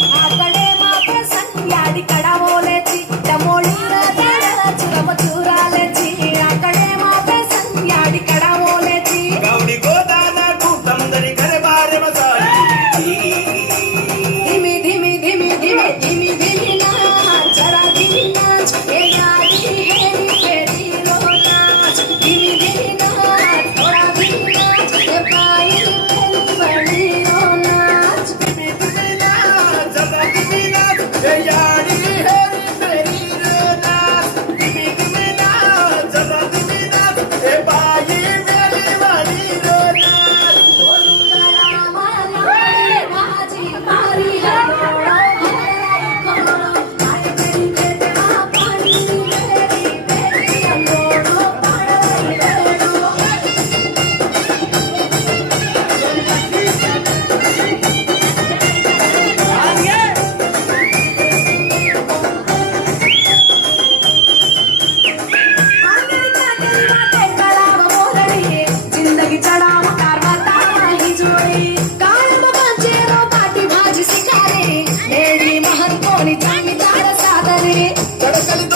आकडे मात्र संध्याडी कडा बोलेची त्या मोडीला त्याला चुरम चुरालेची आकडे मात्र संध्याडी कडा बोलेची गावडी गोदाना कुटम दरी करे बारे मसाई धीमी धीमी धीमी धीमी धीमी धीमी नाच जरा धीमी नाच हे गाडी हेरी फेरी रो नाच धीमी धीमी नाच थोडा धीमी नाच हे पायी फेरी बडी रो नाच बिबिना जगा बिबिना हे याडी हेरी फेरी रे नाच बिबिना जगा बिबिना हे बाई मेली वाडी रे नाच बोलूंगा मारी माझी मारी हरोळो काय करी देवा पाणी मेरी मेरी अंगोळो पाणी वेडो जिंदगी चढाव कारवाता ही जोडी काळ बाबांचे रोपाटी भाजी शिकारे लेडी महन कोणी चांगली तार सादरे कडकली